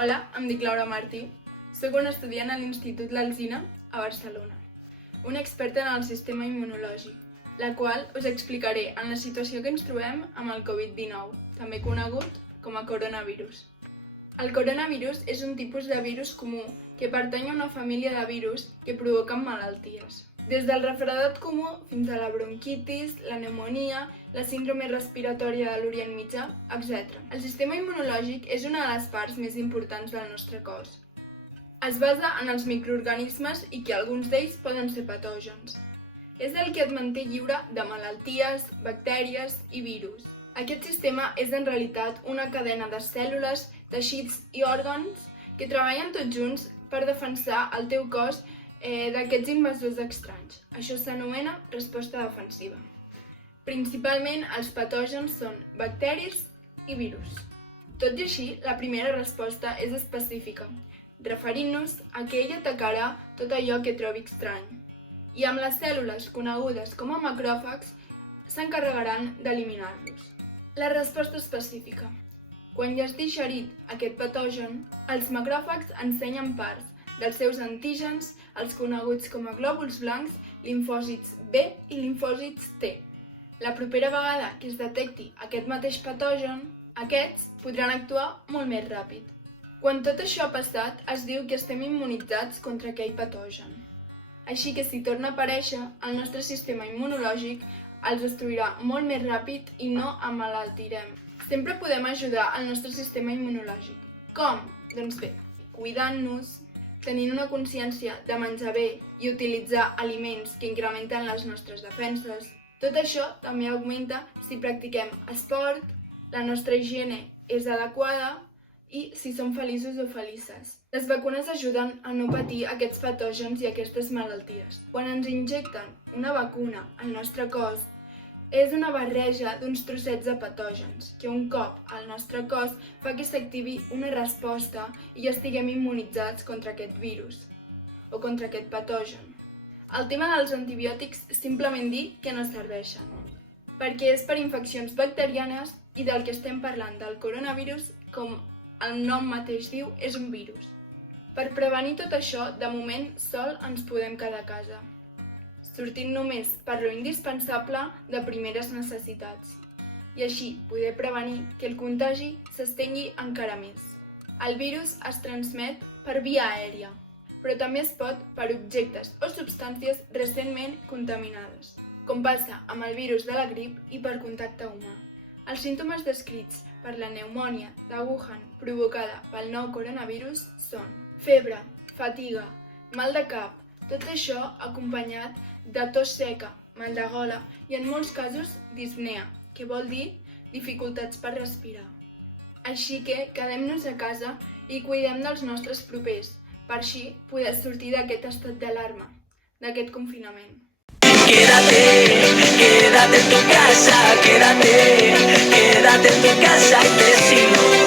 Hola, em dic Laura Martí. Soc una estudiant a l'Institut L'Alzina, a Barcelona. Una experta en el sistema immunològic, la qual us explicaré en la situació que ens trobem amb el Covid-19, també conegut com a coronavirus. El coronavirus és un tipus de virus comú que pertany a una família de virus que provoquen malalties. Des del refredat comú fins a la bronquitis, la pneumònia, la síndrome respiratòria de l'Orient Mitjà, etc. El sistema immunològic és una de les parts més importants del nostre cos. Es basa en els microorganismes i que alguns d'ells poden ser patògens. És el que et manté lliure de malalties, bactèries i virus. Aquest sistema és en realitat una cadena de cèl·lules, teixits i òrgans que treballen tots junts per defensar el teu cos d'aquests invasors estranys. Això s'anomena resposta defensiva. Principalment els patògens són bacteris i virus. Tot i així, la primera resposta és específica, referint-nos a que ell atacarà tot allò que trobi estrany. I amb les cèl·lules conegudes com a macròfags s'encarregaran d'eliminar-los. La resposta específica. Quan ja has digerit aquest patogen, els macròfags ensenyen parts dels seus antígens, els coneguts com a glòbuls blancs, limfòcits B i limfòcits T. La propera vegada que es detecti aquest mateix patogen, aquests podran actuar molt més ràpid. Quan tot això ha passat, es diu que estem immunitzats contra aquell patogen. Així que si torna a aparèixer, el nostre sistema immunològic els destruirà molt més ràpid i no emmalaltirem. Sempre podem ajudar el nostre sistema immunològic. Com? Doncs bé, cuidant-nos, tenint una consciència de menjar bé i utilitzar aliments que incrementen les nostres defenses. Tot això també augmenta si practiquem esport, la nostra higiene és adequada i si som feliços o felices. Les vacunes ajuden a no patir aquests patògens i aquestes malalties. Quan ens injecten una vacuna al nostre cos, és una barreja d'uns trossets de patògens que un cop al nostre cos fa que s'activi una resposta i ja estiguem immunitzats contra aquest virus o contra aquest patogen. El tema dels antibiòtics simplement dir que no serveixen, perquè és per infeccions bacterianes i del que estem parlant del coronavirus, com el nom mateix diu, és un virus. Per prevenir tot això, de moment sol ens podem quedar a casa, sortint només per lo indispensable de primeres necessitats, i així poder prevenir que el contagi s'estengui encara més. El virus es transmet per via aèria, però també es pot per objectes o substàncies recentment contaminades, com passa amb el virus de la grip i per contacte humà. Els símptomes descrits per la pneumònia de Wuhan provocada pel nou coronavirus són febre, fatiga, mal de cap, tot això acompanyat de tos seca, mal de gola i en molts casos dispnea, que vol dir dificultats per respirar. Així que quedem-nos a casa i cuidem dels nostres propers, per així poder sortir d'aquest estat d'alarma, d'aquest confinament. Quédate en tu casa, quédate en tu casa y vecino.